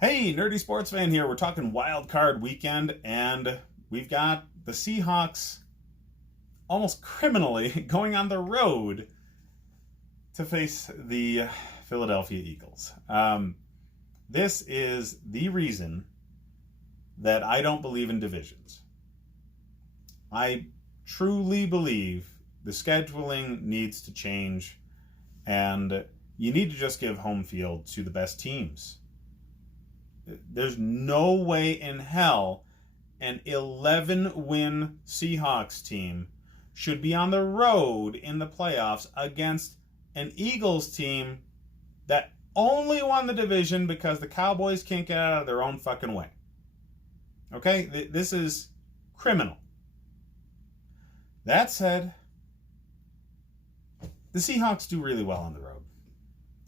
Hey, nerdy sports fan here. We're talking wild card weekend, and we've got the Seahawks almost criminally going on the road to face the Philadelphia Eagles. This is the reason that I don't believe in divisions. I truly believe the scheduling needs to change, and you need to just give home field to the best teams. There's no way in hell an 11-win Seahawks team should be on the road in the playoffs against an Eagles team that only won the division because the Cowboys can't get out of their own fucking way. Okay? This is criminal. That said, the Seahawks do really well on the road.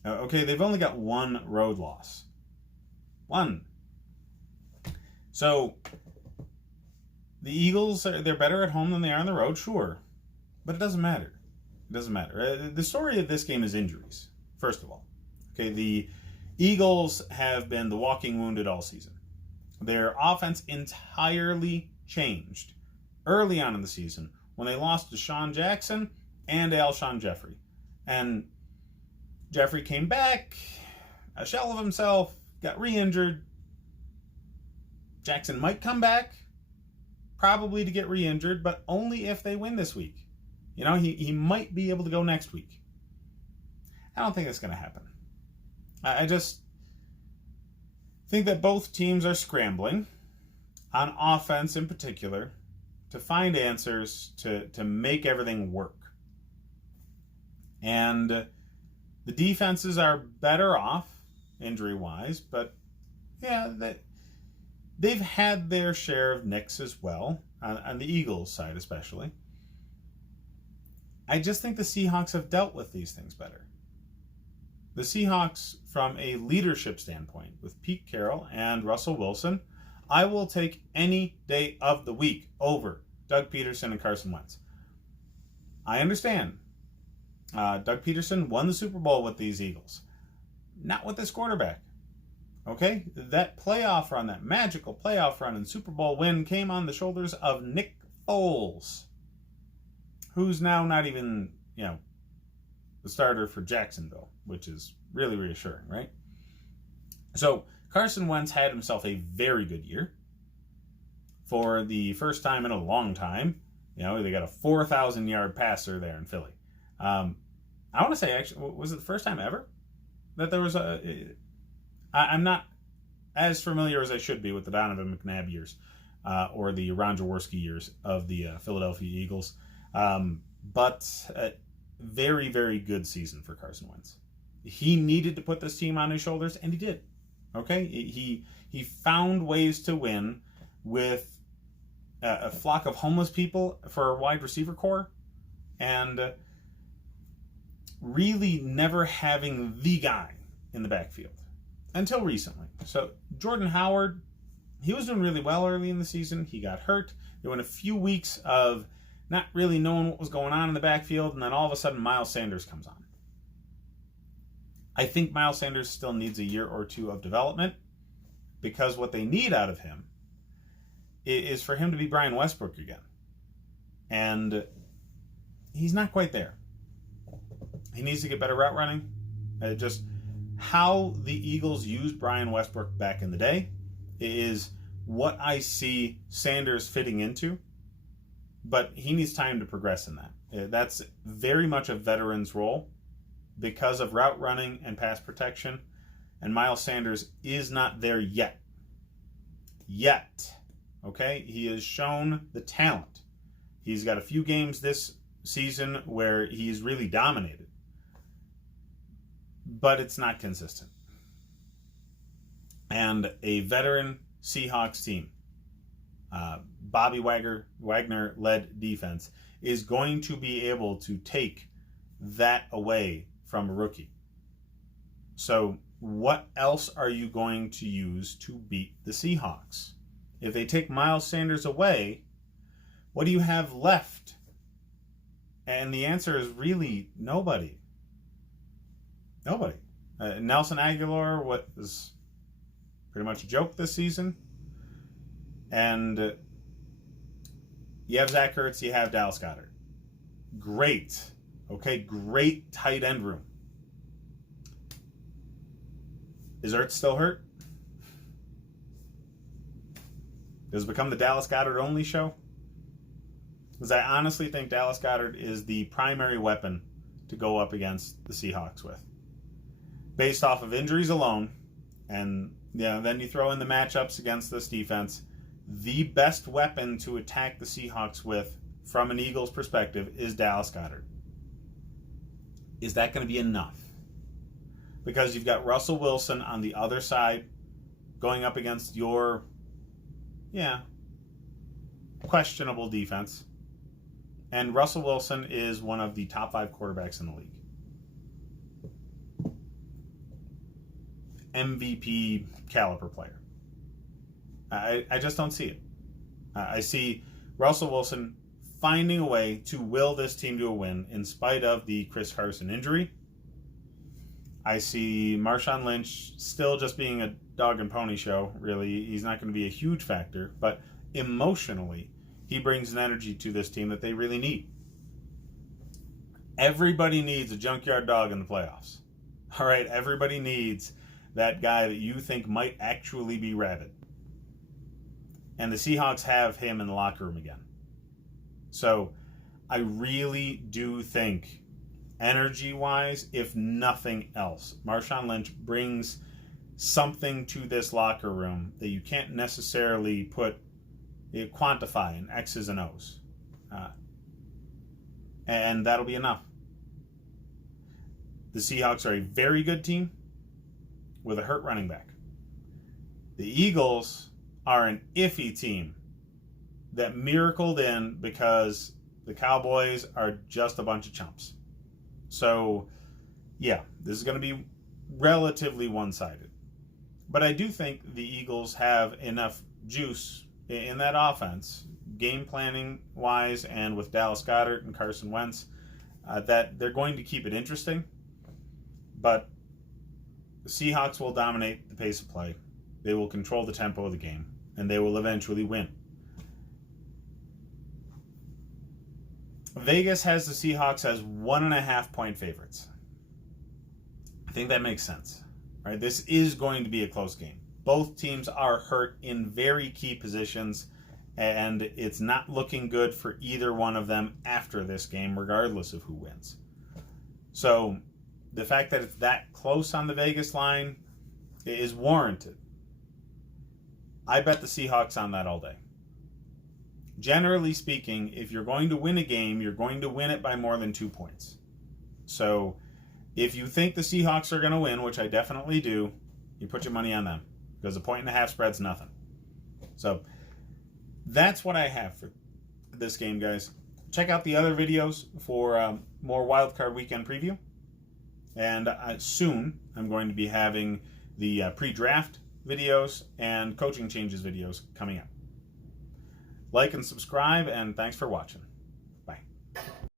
Okay, they've only got one road loss. One. So, the Eagles, they're better at home than they are on the road, sure. But it doesn't matter. It doesn't matter. The story of this game is injuries, first of all. Okay, the Eagles have been the walking wounded all season. Their offense entirely changed early on in the season when they lost to Deshaun Jackson and Alshon Jeffrey. And Jeffrey came back, a shell of himself, got re-injured. Jackson might come back, probably to get re-injured, but only if they win this week. You know, he might be able to go next week. I don't think that's going to happen. I just think that both teams are scrambling, on offense in particular, to find answers to make everything work. And the defenses are better off injury-wise, but yeah, they've had their share of nicks as well, on the Eagles side especially. I just think the Seahawks have dealt with these things better. The Seahawks, from a leadership standpoint, with Pete Carroll and Russell Wilson, I will take any day of the week over Doug Peterson and Carson Wentz. I understand. Doug Peterson won the Super Bowl with these Eagles. Not with this quarterback. Okay? That playoff run, that magical playoff run and Super Bowl win came on the shoulders of Nick Foles, who's now not even, the starter for Jacksonville, which is really reassuring, right? So Carson Wentz had himself a very good year. For the first time in a long time, they got a 4,000-yard passer there in Philly. I want to say, actually, was it the first time ever that there was I'm not as familiar as I should be with the Donovan McNabb years or the Ron Jaworski years of the Philadelphia Eagles. But a very, very good season for Carson Wentz. He needed to put this team on his shoulders, and he did. Okay? He found ways to win with a flock of homeless people for a wide receiver core, and really never having the guy in the backfield until recently. So Jordan Howard, he was doing really well early in the season. He got hurt. There went a few weeks of not really knowing what was going on in the backfield, and then all of a sudden Miles Sanders comes on. I think Miles Sanders still needs a year or two of development, because what they need out of him is for him to be Brian Westbrook again. And he's not quite there. He needs to get better route running. Just how the Eagles used Brian Westbrook back in the day is what I see Sanders fitting into, but he needs time to progress in that. That's very much a veteran's role because of route running and pass protection, and Miles Sanders is not there yet. Okay? He has shown the talent. He's got a few games this season where he's really dominated, but it's not consistent. And a veteran Seahawks team, Bobby Wagner-led defense, is going to be able to take that away from a rookie. So what else are you going to use to beat the Seahawks? If they take Miles Sanders away, what do you have left? And the answer is really nobody. Nobody. Nelson Aguilar pretty much a joke this season. And you have Zach Ertz, you have Dallas Goedert. Great. Okay, great tight end room. Is Ertz still hurt? Does it become the Dallas Goedert only show? Because I honestly think Dallas Goedert is the primary weapon to go up against the Seahawks with. Based off of injuries alone, and then you throw in the matchups against this defense, the best weapon to attack the Seahawks with, from an Eagles perspective, is Dallas Goedert. Is that going to be enough? Because you've got Russell Wilson on the other side going up against your, questionable defense. And Russell Wilson is one of the top 5 quarterbacks in the league. MVP caliber player. I just don't see it. I see Russell Wilson finding a way to will this team to a win in spite of the Chris Carson injury. I see Marshawn Lynch still just being a dog and pony show, really. He's not going to be a huge factor, but emotionally, he brings an energy to this team that they really need. Everybody needs a junkyard dog in the playoffs. All right, everybody needs that guy that you think might actually be rabid. And the Seahawks have him in the locker room again. So I really do think, energy-wise, if nothing else, Marshawn Lynch brings something to this locker room that you can't necessarily quantify in X's and O's. And that'll be enough. The Seahawks are a very good team with a hurt running back. The Eagles are an iffy team that miracled in because the Cowboys are just a bunch of chumps. So, this is going to be relatively one-sided. But I do think the Eagles have enough juice in that offense, game planning-wise, and with Dallas Goedert and Carson Wentz, that they're going to keep it interesting. But the Seahawks will dominate the pace of play. They will control the tempo of the game, and they will eventually win. Vegas has the Seahawks as 1.5-point favorites. I think that makes sense. Right? This is going to be a close game. Both teams are hurt in very key positions, and it's not looking good for either one of them after this game, regardless of who wins. So the fact that it's that close on the Vegas line is warranted. I bet the Seahawks on that all day. Generally speaking, if you're going to win a game, you're going to win it by more than 2 points. So if you think the Seahawks are going to win, which I definitely do, you put your money on them. Because a 1.5 spread's nothing. So that's what I have for this game, guys. Check out the other videos for more wildcard weekend preview. And soon I'm going to be having the pre-draft videos and coaching changes videos coming up. Like and subscribe, and thanks for watching.